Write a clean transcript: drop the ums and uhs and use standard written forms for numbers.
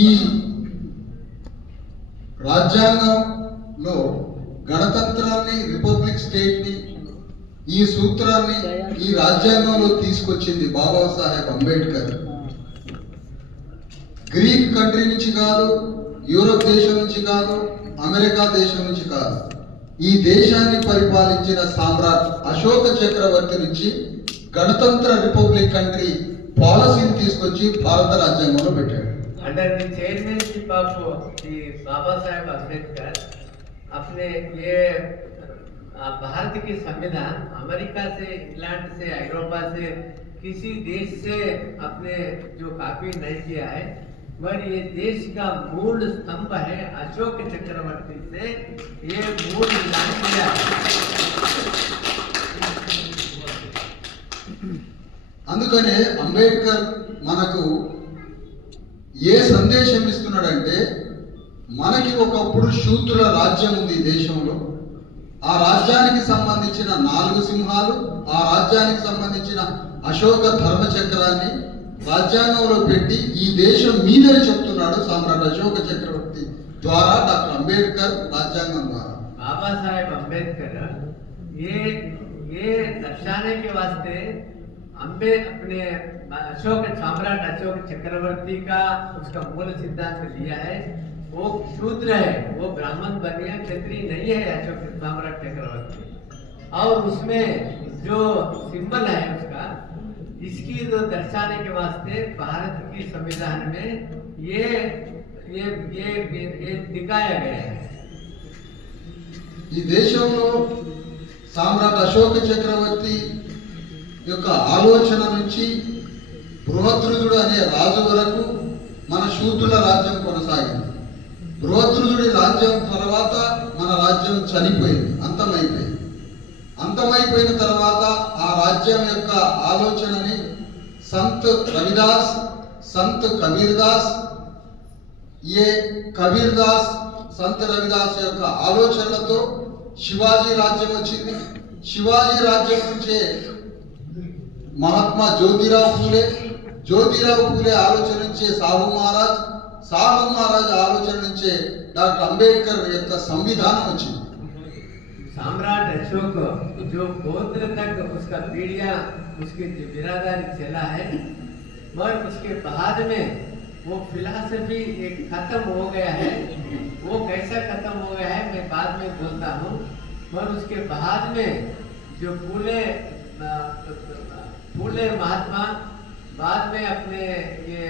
ఈ రాజ్యాంగంలో గణతంత్రాన్ని, republic state ని, ఈ సూత్రాన్ని ఈ రాజ్యాంగంలో తీసుకొచ్చింది బాబాసాహెబ్ అంబేద్కర్. గ్రీక్ కంట్రీ నుంచి కాదు, యూరోప్ దేశం నుంచి కాదు, అమెరికా దేశం నుంచి కాదు, ఈ దేశాన్ని పరిపాలించిన సామ్రాట్ అశోక చక్రవర్తి నుంచి గణతంత్ర రిపబ్లిక్ కంట్రీ పాలసీని తీసుకొచ్చి భారత రాజ్యాంగంలో పెట్టాడు. Under the చైర్మनशिप of the Baba Saheb Ambedkar अपने ये भारत की संविधान अमेरिका से, इंग्लैंड से, यूरोपा से किसी देश से अपने जो कॉपी नहीं किया है, मगर ये देश का मूल स्तंभ है अशोक चक्रवर्ती से ये मूल मिलान किया। అందుకనే అంబేద్కర్ మనకు ఏ సందేశం ఇస్తున్నాడంటే, మనకి ఒకప్పుడు శూద్రుల రాజ్యం ఉంది ఈ దేశంలో. ఆ రాజ్యానికి సంబంధించిన 4 సింహాలు, ఆ రాజ్యానికి సంబంధించిన అశోక ధర్మచక్రాన్ని రాజ్యాంగంలో పెట్టి ఈ దేశం మీదని చెప్తున్నాడు సామ్రాట్ అశోక చక్రవర్తి ద్వారా, డాక్టర్ అంబేద్కర్ రాజ్యాంగం ద్వారా. बाबा साहेब अम्बेडकर ये दर्शाने के वास्ते अपने अशोक सम्राट अशोक चक्रवर्ती का उसका मूल सिद्धांत लिया है। वो शूद्र है, वो ब्राह्मण बनिया क्षत्रिय नहीं है अशोक सम्राट चक्रवर्ती। और उसमें जो सिंबल है उसका, इसकी जो दर्शाने के वास्ते भारत की संविधान में ये दिखाया गया है। ఈ దేశంలో సామ్రాట్ అశోక చక్రవర్తి యొక్క ఆలోచన నుంచి బృహద్రుజుడు అనే రాజు వరకు మన శూద్రుల రాజ్యం కొనసాగింది. బృహద్రుజుడి రాజ్యం తర్వాత మన రాజ్యం చనిపోయింది, అంతమైపోయింది. అంతమైపోయిన తర్వాత ఆ రాజ్యం యొక్క ఆలోచనని సంత్ రవిదాస్, సంత్ కబీర్దాస్, కబీర్దాస్ సంత్ రవిదాస్ యొక్క ఆలోచనలతో శివాజీ రాజ్యం వచ్చింది. శివాజీ రాజ్యం నుంచే మహాత్మా జ్యోతిరావు పూలే, జ్యోతిరావు పూలే ఆలోచన నుంచే సాహు మహారాజ్, సాహు మహారాజ్ ఆలోచన నుంచే డాక్టర్ అంబేద్కర్ యొక్క సంవిధానం వచ్చింది. सम्राट अशोक जो गोत्र तक उसका पीढ़िया उसकी बिरादरी चला है, मगर उसके बाद में वो फिलॉसफी एक खत्म हो गया है। वो कैसा खत्म हो गया है मैं बाद में बोलता हूँ। मगर उसके बाद में जो फूले महात्मा बाद में अपने ये